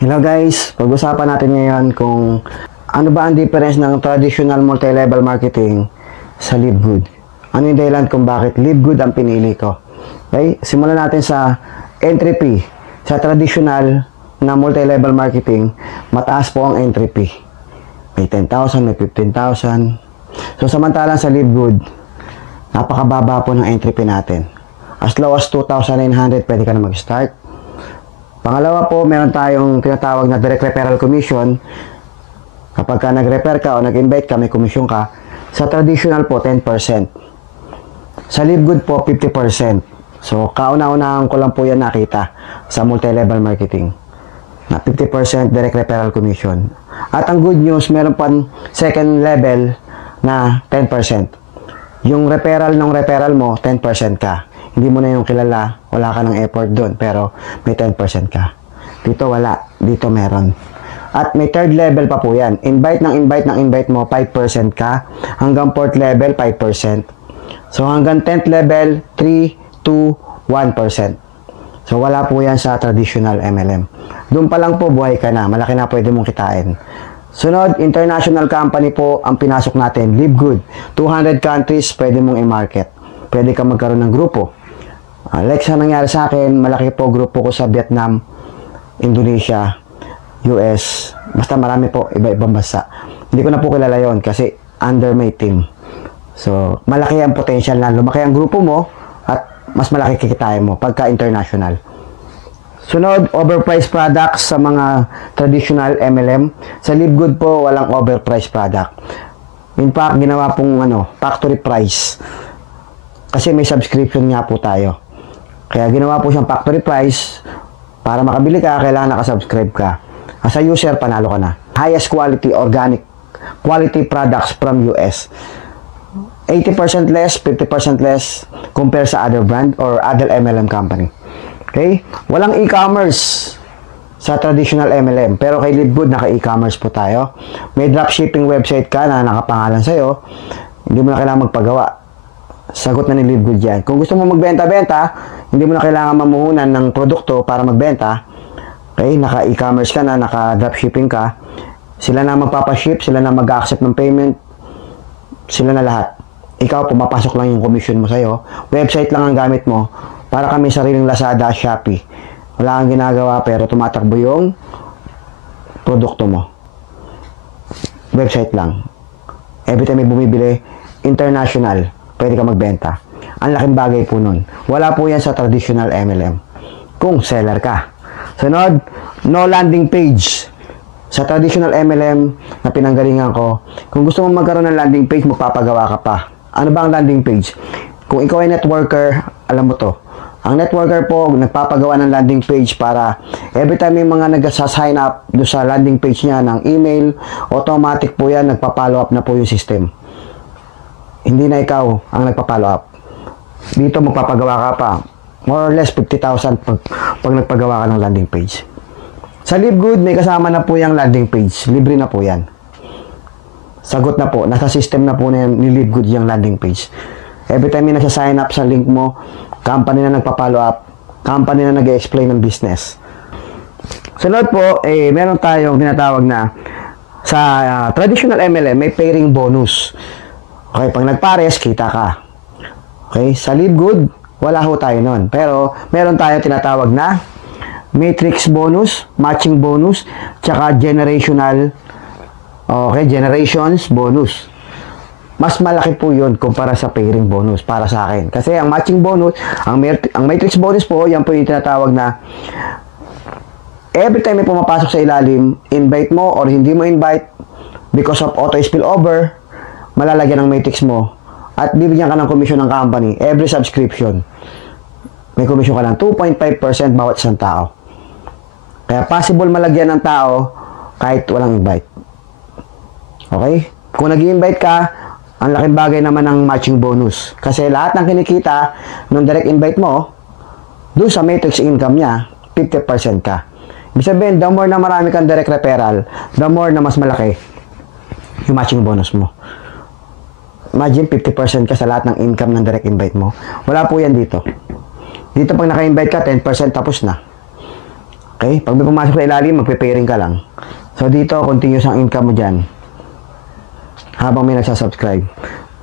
Hello guys, pag-usapan natin ngayon kung ano ba ang difference ng traditional multi-level marketing sa Live Good. Ano yung dahilan kung bakit Live Good ang pinili ko. Okay, simulan natin sa entry fee. Sa traditional na multi-level marketing, mataas po ang entry fee. May 10,000, may 15,000. So samantalang sa Live Good, napakababa po ng entry fee natin. As low as 2,900 pwede ka na mag-start. Pangalawa po, meron tayong tinatawag na direct referral commission. Kapag ka nag-refer ka o nag-invite ka, may commission ka. Sa traditional po, 10%. Sa Live Good po, 50%. So, kauna-unahan ko lang po yan nakita sa multi-level marketing. Na 50% direct referral commission. At ang good news, meron pa second level na 10%. Yung referral ng referral mo, 10% ka. Hindi mo na yung kilala, wala ka ng effort doon, pero may 10% ka. Dito wala, dito meron. At may third level pa po yan. Invite mo, 5% ka. Hanggang fourth level, 5%. So hanggang 10th level, 3, 2, 1%. So wala po yan sa traditional MLM. Doon pa lang po, buhay ka na. Malaki na pwede mong kitain. Sunod, international company po ang pinasok natin. Live Good. 200 countries pwede mong i-market. Pwede ka magkaroon ng grupo. Like sa nangyari sa akin, malaki po grupo ko sa Vietnam, Indonesia, US, basta marami po, iba-ibang bansa. Hindi ko na po kilala yon kasi under my team. So, malaki ang potential na lumaki ang grupo mo at mas malaki kikitain mo pagka international. Sunod, overpriced products sa mga traditional MLM. Sa Live Good po, walang overpriced product. In fact, ginawa pong factory price. Kasi may subscription nga po tayo. Kaya ginawa po siyang factory price. Para makabili ka, kailangan nakasubscribe ka. As a user, panalo ka na. Highest quality, organic quality products from US. 80% less, 50% less compare sa other brand or other MLM company. Okay? Walang e-commerce sa traditional MLM. Pero kay Live Good, naka-e-commerce po tayo. May dropshipping website ka na nakapangalan sa'yo. Hindi mo na kailangan magpagawa. Sagot na ni Live Good yan. Kung gusto mo magbenta-benta, hindi mo na kailangan mamuhunan ng produkto para magbenta. Okay, naka-e-commerce ka na, naka-dropshipping ka. Sila na magpapaship, sila na mag-accept ng payment. Sila na lahat. Ikaw, pumapasok lang yung commission mo sa'yo. Website lang ang gamit mo. Para kami sariling Lazada, Shopee. Wala kang ginagawa pero tumatakbo yung produkto mo. Website lang. Every time may bumibili, international. Pwede ka magbenta. Ang laking bagay po nun. Wala po yan sa traditional MLM. Kung seller ka. Sunod, no landing page. Sa traditional MLM na pinanggalingan ko, kung gusto mo magkaroon ng landing page, magpapagawa ka pa. Ano ba ang landing page? Kung ikaw ay networker, alam mo to. Ang networker po, nagpapagawa ng landing page para every time may mga nag-sign up do sa landing page niya ng email, automatic po yan, nagpa-follow up na po yung system. Hindi na ikaw ang nagpa-follow up. Dito magpapagawa ka pa. More or less 50,000 pag nagpagawa ka ng landing page. Sa Live Good, may kasama na po yung landing page. Libre na po yan. Sagot na po. Nasa system na po na yan, ni Live Good yung landing page. Every time may nasa-sign up sa link mo, company na nagpa-follow up, company na nag-explain ng business. Sunod po, meron tayong tinatawag na sa traditional MLM, may pairing bonus. Okay, pag nagpares, kita ka. Okay, sa Live Good, wala ho tayo nun. Pero, meron tayo tinatawag na matrix bonus, matching bonus, tsaka generational, generations bonus. Mas malaki po yun kumpara sa pairing bonus para sa akin. Kasi ang matching bonus, ang matrix bonus po, yan po yung tinatawag na every time may pumapasok sa ilalim, invite mo or hindi mo invite because of auto spillover, malalagyan ng matrix mo at bibigyan ka ng commission ng company every subscription. May commission ka lang 2.5% bawat isang tao. Kaya possible malagyan ng tao kahit walang invite. Okay? Kung nag-i-invite ka, ang laking bagay naman ng matching bonus. Kasi lahat ng kinikita ng direct invite mo, doon sa matrix income niya, 50% ka. Ibig sabihin, the more na marami kang direct referral, the more na mas malaki yung matching bonus mo. Imagine 50% ka sa lahat ng income ng direct invite mo. Wala po yan dito. Dito pag naka-invite ka, 10% tapos na. Okay? Pag may pumasok sa ilalim, magpe-pairing ka lang. So, dito, continuous ang income mo dyan. Habang may nagsasubscribe.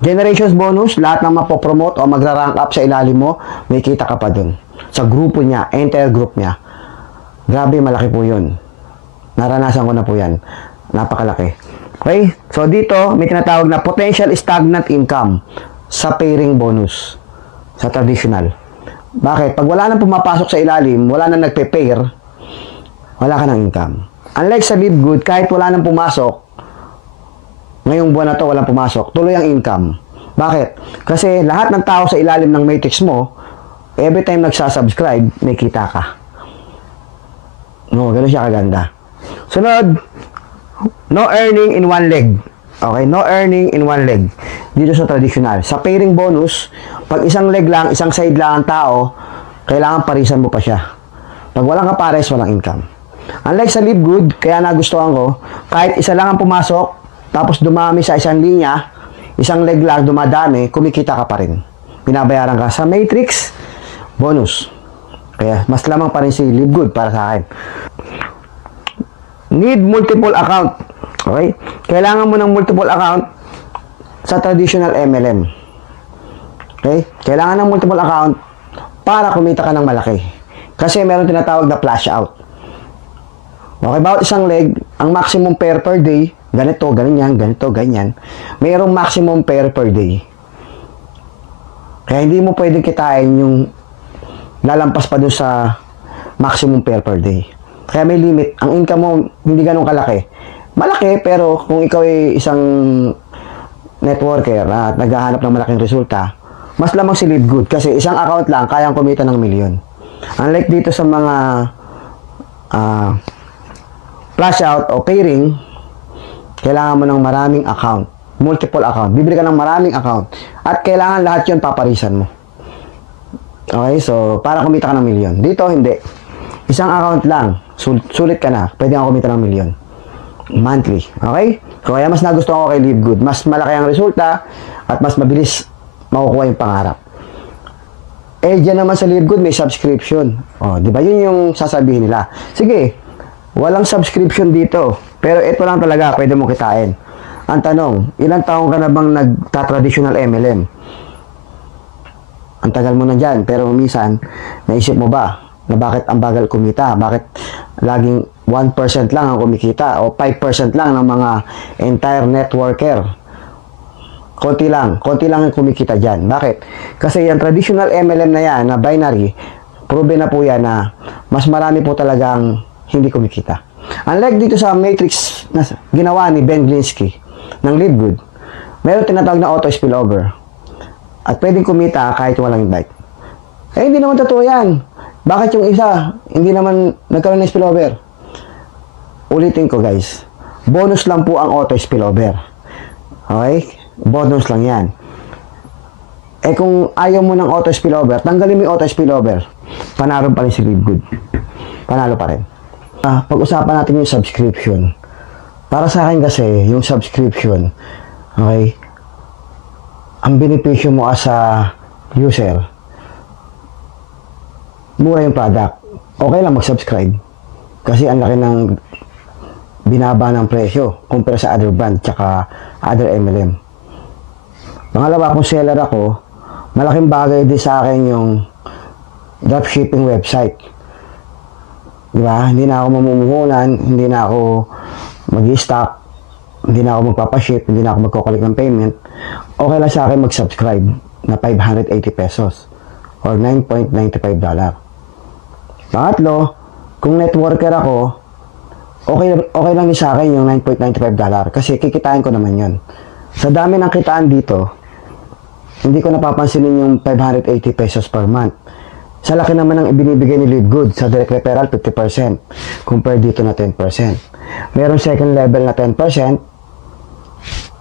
Generations bonus, lahat ng mapopromote o magra-rank up sa ilalim mo, may kita ka pa dun. Sa grupo niya, entire group niya. Grabe, malaki po yun. Naranasan ko na po yan. Napakalaki. Okay? So, dito, may tinatawag na potential stagnant income sa pairing bonus. Sa traditional. Bakit? Pag wala nang pumapasok sa ilalim, wala nang nagpe-pair, wala ka ng income. Unlike sa Live Good, kahit wala nang pumasok, ngayong buwan na to walang pumasok, tuloy ang income. Bakit? Kasi lahat ng tao sa ilalim ng matrix mo, every time nagsasubscribe, may kita ka. No, gano'n siya kaganda. Sunod, no earning in one leg. Okay, no earning in one leg. Dito sa traditional. Sa pairing bonus, pag isang leg lang, isang side lang ang tao, kailangan parisan mo pa siya. Pag walang kapares, walang income. Unlike sa Live Good, kaya nagustuhan ko, kahit isa lang ang pumasok, tapos dumami sa isang linya, isang leg lang dumadami, kumikita ka pa rin. Binabayaran ka sa matrix, bonus. Kaya mas lamang pa rin si Live Good para sa akin. Need multiple account. Okay? Kailangan mo ng multiple account sa traditional MLM. Okay? Kailangan ng multiple account para kumita ka ng malaki. Kasi meron tinatawag na flash out. Okay, bawat isang leg, ang maximum pair per day, ganito, ganyan, ganito, ganyan. Mayroong maximum pair per day. Kaya hindi mo pwedeng kitain yung lalampas pa doon sa maximum pair per day. Kaya may limit. Ang income mo, hindi ganun kalaki. Malaki, pero kung ikaw ay isang networker at naghahanap ng malaking resulta, mas lamang si Live Good. Kasi isang account lang, kayang kumita ng milyon. Unlike dito sa mga flash out o pairing, kailangan mo ng maraming account. Multiple account. Bibili ka ng maraming account. At kailangan lahat yun paparisan mo. Okay, so para kumita ka ng milyon. Dito, hindi. Isang account lang. Sulit ka na. Pwede kang kumita ng milyon. Monthly. Okay? So, kaya mas nagustuhan ko kay Live Good. Mas malaki ang resulta at mas mabilis makukuha yung pangarap. Eh, dyan naman sa Live Good, may subscription. O, di ba? Yun yung sasabihin nila. Sige, walang subscription dito. Pero ito lang talaga, pwede mo kitain. Ang tanong, ilang taong ka na bang nagta-traditional MLM? Ang tagal mo na dyan, pero minsan, naisip mo ba na bakit ang bagal kumita? Bakit laging 1% lang ang kumikita o 5% lang ng mga entire networker? Konti lang ang kumikita dyan. Bakit? Kasi yung traditional MLM na yan, na binary, proven na po yan na mas marami po talagang hindi kumikita. Unlike dito sa matrix na ginawa ni Ben Glinsky ng Live Good, meron tinatawag na auto spillover. At pwedeng kumita kahit walang invite. Eh, hindi naman totoo yan. Bakit yung isa, hindi naman nagkaroon ng spillover? Ulitin ko guys, bonus lang po ang auto spillover. Okay? Bonus lang yan. Eh kung ayaw mo ng auto spillover, tanggalin mo yung auto spillover, panalo pa rin si Live Good. Panalo pa rin. Pag-usapan natin yung subscription. Para sa akin kasi, yung subscription, okay, ang benepisyo mo as a user, mura yung product. Okay lang mag-subscribe. Kasi ang laki ng binaba ng presyo compare sa other brand tsaka other MLM. Pangalawa, kung seller ako, malaking bagay din sa akin yung dropshipping website. Diba? Hindi na ako mamumuhunan, hindi na ako mag-stock, hindi na ako magpapaship, hindi na ako magkukulik ng payment. Okay lang sa akin mag-subscribe na 580 pesos or $9.95. Pangatlo, kung networker ako, okay lang din sa akin yung $9.95 kasi kikitain ko naman yun. Sa dami ng kitaan dito, hindi ko napapansinin yung 580 pesos per month. Sa laki naman ng ibinibigay ni Live Good sa direct referral, 50%. Compare dito na 10%. Meron second level na 10%,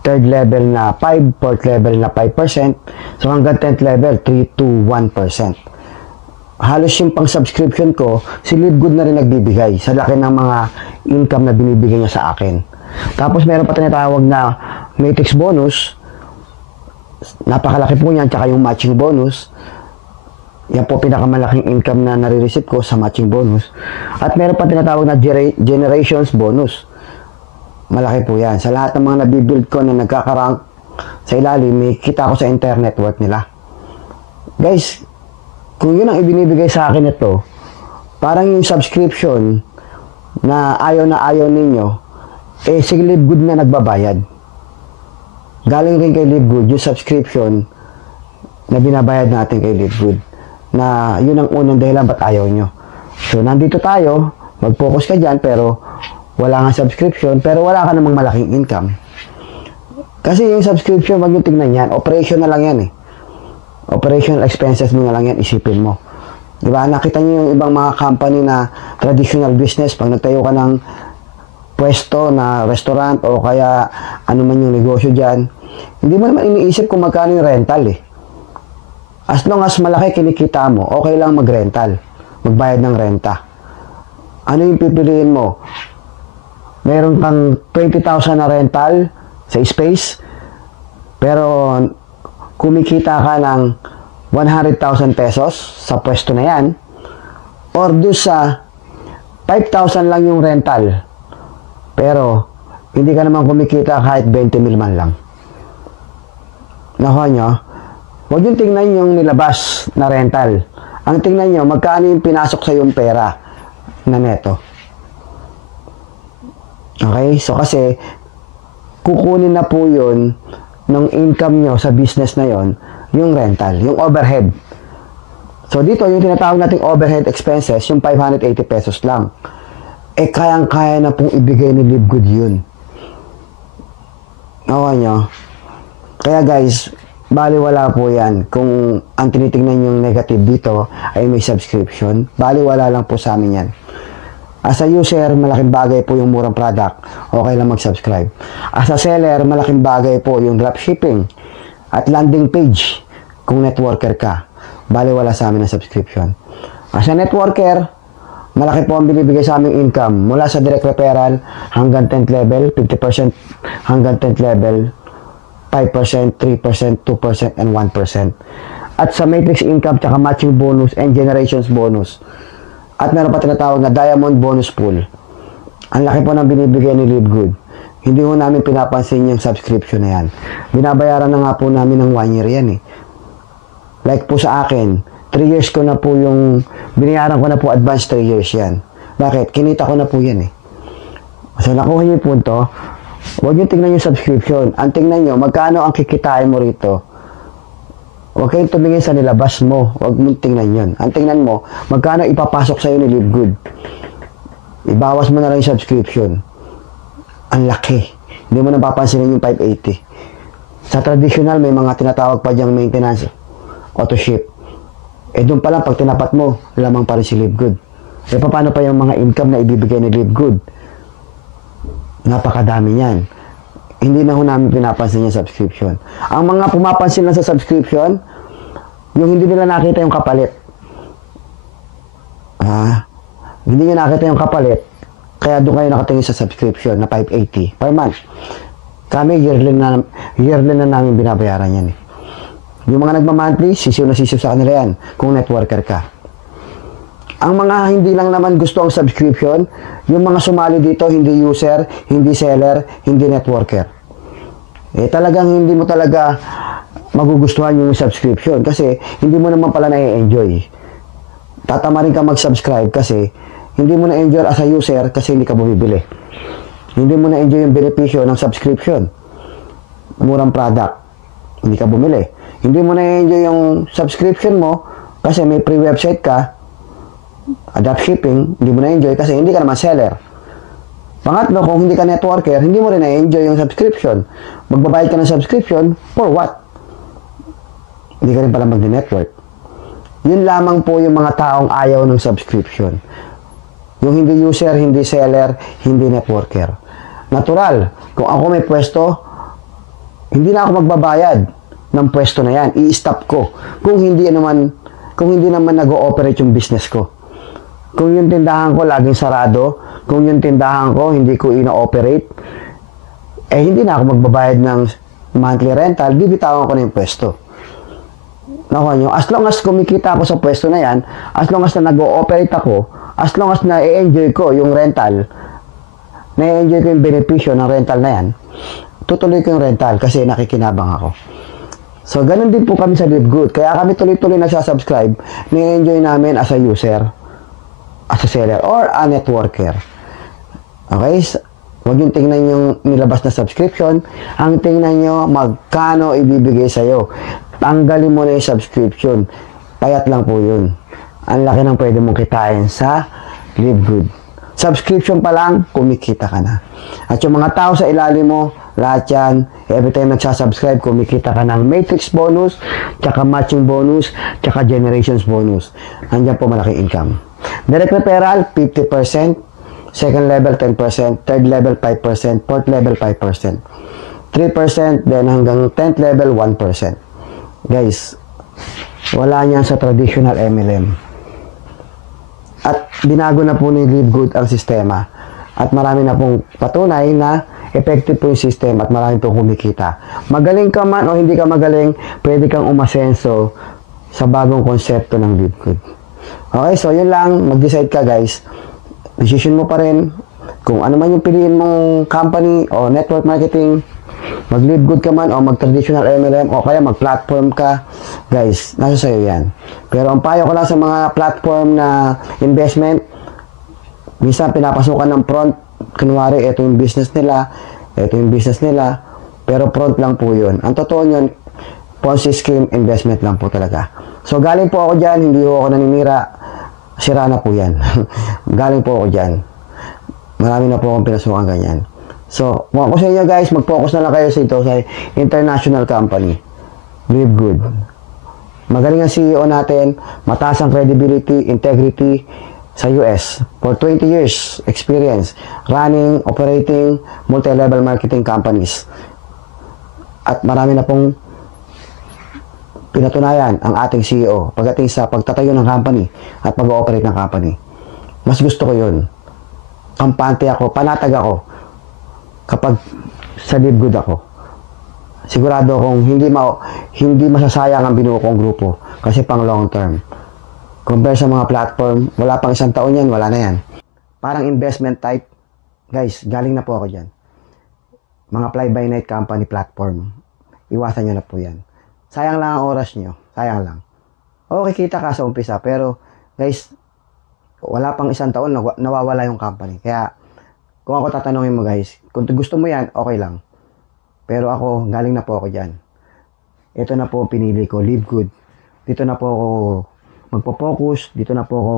third level na 5%, fourth level na 5%. So hanggang 10th level, 3 to 1%. Halos yung pang subscription ko, si Live Good na rin nagbibigay sa laki ng mga income na binibigay niya sa akin. Tapos meron pa tinatawag na matrix bonus. Napakalaki po niyan, tsaka yung matching bonus. Yan po pinakamalaking income na nare-receive ko sa matching bonus. At meron pa tinatawag na generations bonus. Malaki po yan. Sa lahat ng mga nabibuild ko na nagkakarank sa ilalim, may kita ko sa internet worth nila. Guys, kung yun ang ibinibigay sa akin ito, parang yung subscription na ayaw ninyo, eh si Livegood na nagbabayad. Galing rin kay Livegood yung subscription na binabayad natin kay Livegood. Na yun ang unang dahilan ba't ayaw nyo. So, nandito tayo, mag-focus ka dyan, pero wala nga subscription, pero wala ka namang malaking income. Kasi yung subscription, wag yung tingnan yan, operation na lang yan eh. Operational expenses mo na lang yan, isipin mo. Diba? Nakita nyo yung ibang mga company na traditional business, pag nagtayo ka ng pwesto na restaurant o kaya ano man yung negosyo dyan, hindi mo naman iniisip kung magkano yung rental eh. As long as malaki kinikita mo, okay lang mag-rental. Magbayad ng renta. Ano yung pipiliin mo? Meron kang 20,000 na rental sa space, pero kumikita ka ng 100,000 pesos sa pwesto na yan, or do sa 5,000 lang yung rental, pero hindi ka naman kumikita kahit 20 mil man lang. Nakuha nyo? Huwag yung tingnan yung nilabas na rental. Ang tingnan nyo, magkano yung pinasok sa yung pera na neto. Okay? So, kasi, kukunin na po yun ng income nyo sa business na yon, yung rental, yung overhead. So, dito, yung tinatawag nating overhead expenses, yung 580 pesos lang. Eh, kayang-kaya na pong ibigay ni Livegood yun. Nakuha nyo? Kaya guys, baliwala po yan. Kung ang tinitingnan yung negative dito ay may subscription, baliwala lang po sa amin yan. As a user, malaking bagay po yung murang product, okay lang mag-subscribe. As a seller, malaking bagay po yung dropshipping at landing page kung networker ka. Baliwala sa amin ang subscription. As a networker, malaki po ang binibigay sa aming income mula sa direct referral hanggang 10th level, 50% hanggang 10th level, 5%, 3%, 2%, and 1%. At sa matrix income, tsaka matching bonus and generations bonus. At meron pa tinatawag na diamond bonus pool. Ang laki po ng binibigay ni Livegood. Hindi po namin pinapansin yung subscription na yan. Binabayaran na nga po namin ng 1 year yan eh. Like po sa akin, 3 years ko na po yung, binayaran ko na po advance 3 years yan. Bakit? Kinita ko na po yan eh. So nakuha niyo yung punto. Huwag nyo tingnan yung subscription. Ang tingnan nyo, magkano ang kikitain mo rito. Huwag kayong tumingin sa nilabas mo. Huwag mong tingnan yun. Ang tingnan mo, magkano ipapasok sa'yo ni Livegood. Ibawas mo na lang yung subscription. Ang laki. Hindi mo napapansinin yung 580. Sa traditional, may mga tinatawag pa diyang maintenance, auto ship. Eh doon pa lang, pag tinapat mo, lamang pa rin si Livegood. Eh paano pa yung mga income na ibibigay ni Livegood? Napakadami niyan. Hindi na ho namin pinapansin yung subscription. Ang mga pumapansin lang sa subscription, yung hindi nila nakita yung kapalit. Hindi nyo nakita yung kapalit, kaya doon kayo nakatingin sa subscription na 580 per month. Kami, yearly na namin binabayaran yan eh. Yung mga nagmamonthly, sisiw na sisiw sa kanila yan kung networker ka. Ang mga hindi lang naman gusto ang subscription, yung mga sumali dito, hindi user, hindi seller, hindi networker. Eh talagang hindi mo talaga magugustuhan yung subscription kasi hindi mo naman pala na-enjoy. Tatama rin ka mag-subscribe kasi hindi mo na-enjoy as a user kasi hindi ka bumibili. Hindi mo na-enjoy yung benepisyo ng subscription. Murang product, hindi ka bumili. Hindi mo na-enjoy yung subscription mo kasi may free website ka, dropshipping, hindi mo na-enjoy kasi hindi ka naman seller. Pangatlo, kung hindi ka networker, hindi mo rin na-enjoy yung subscription. Magbabayad ka ng subscription, for what? Hindi ka rin pala mag-network. Yun lamang po yung mga taong ayaw ng subscription. Yung hindi user, hindi seller, hindi networker. Natural, kung ako may pwesto, hindi na ako magbabayad ng pwesto na yan. I-stop ko. Kung hindi naman nag-ooperate yung business ko. Kung yung tindahan ko laging sarado, kung yung tindahan ko hindi ko ino-operate, eh hindi na ako magbabayad ng monthly rental, bibitawan ko na yung pwesto. Nakuha nyo, as long as kumikita ako sa pwesto na yan, as long as na nag-ooperate ako, as long as na i-enjoy ko yung rental, na-enjoy ko yung benepisyo ng rental na yan, tutuloy ko yung rental kasi nakikinabang ako. So, ganun din po kami sa Live Good. Kaya kami tuloy-tuloy nagsasubscribe, na-enjoy namin as a user, as a seller, or a networker. Okay? Huwag yung tingnan yung nilabas na subscription. Ang tingnan nyo, magkano ibibigay sa'yo. Tanggalin mo na yung subscription. Payat lang po yun. Ang laki ng pwede mong kitain sa Live Good. Subscription pa lang, kumikita ka na. At yung mga tao sa ilalim mo, lahat yan, every time nagsasubscribe, kumikita ka ng matrix bonus, tsaka matching bonus, tsaka generations bonus. Nandiyan po malaking income. Direct referral, 50%. Second level, 10%. Third level, 5%. Fourth level, 5%. 3%, then hanggang 10th level, 1%. Guys, wala niyan sa traditional MLM. At binago na po ni Live Good ang sistema. At marami na pong patunay na effective po yung system at marami pong kumikita. Magaling ka man o hindi ka magaling, pwede kang umasenso sa bagong konsepto ng Live Good. Okay, so yun lang. Mag-decide ka guys. Decision mo pa rin kung ano man yung piliin mong company o network marketing. Mag-Live Good ka man o mag-traditional MLM o kaya mag-platform ka, guys, nasa sa'yo yan. Pero ang payo ko lang sa mga platform na investment, minsan pinapasukan ng front, kunwari, ito yung business nila, pero front lang po yun. Ang totoo yun, Ponzi scheme investment lang po talaga. So, galing po ako dyan, hindi po ako naninira, sira na po yan. Galing po ako dyan. Marami na po akong pinasukan ganyan. So, kung ako sa inyo guys, mag-focus na lang kayo sa ito sa international company. Live Good. Magaling ang CEO natin, mataas ang credibility, integrity sa US. For 20 years experience running, operating, multi-level marketing companies. At marami na pong pinatunayan ang ating CEO pagdating sa pagtatayo ng company at pag-ooperate ng company. Mas gusto ko yun. Kampante ako, panatag ako kapag sa Live Good ako. Sigurado akong hindi masasayang ang binuo kong grupo kasi pang long term. Compare sa mga platform, wala pang isang taon yan, wala na yan. Parang investment type, guys, galing na po ako dyan. Mga fly-by-night company platform, iwasan nyo na po yan. Sayang lang ang oras nyo, sayang lang. Okay, kita ka sa umpisa, pero guys, wala pang isang taon, nawawala yung company. Kaya, kung ako tatanungin mo guys, kung gusto mo yan, okay lang. Pero ako, galing na po ako dyan. Ito na po pinili ko, Live Good. Dito na po ako magpo-focus, dito na po ako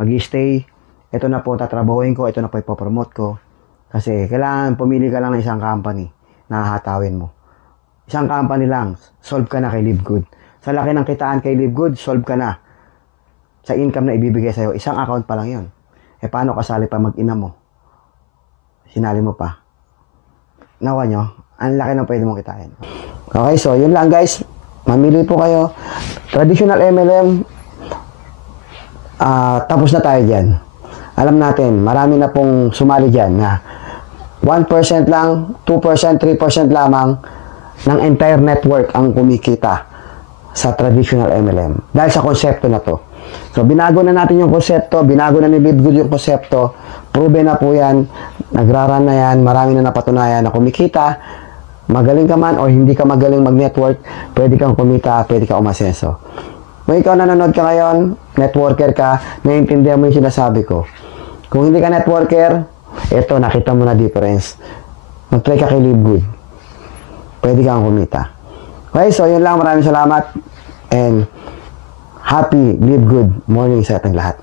mag-stay. Ito na po tatrabahuin ko, ito na po ipopromote ko. Kasi kailangan pumili ka lang ng isang company na hahatawin mo. Isang company lang, solve ka na kay Live Good. Sa laki ng kitaan kay Live Good, solve ka na. Sa income na ibibigay sa'yo, isang account pa lang yun. Eh paano kasali pa mag-ina mo? Sinali mo pa. Nawa nyo, ang laki ng pwede mong kitain. Okay, so yun lang guys. Mamili po kayo. Traditional MLM, tapos na tayo dyan. Alam natin, marami na pong sumali dyan na 1% lang, 2%, 3% lamang ng entire network ang kumikita sa traditional MLM. Dahil sa konsepto na to. So, binago na natin yung konsepto, binago na ni Live Good yung konsepto, proven na po yan, nagraran na yan, marami na napatunayan na kumikita, magaling ka man o hindi ka magaling mag-network, pwede kang kumita, pwede ka umasenso. Kung ikaw nanonood ka ngayon, networker ka, naiintindihan mo yung sinasabi ko. Kung hindi ka networker, eto, nakita mo na difference. Mag-try ka kay Live Good. Pwede kang kumita. Okay, so yun lang, maraming salamat, and happy Live Good morning sa ating lahat.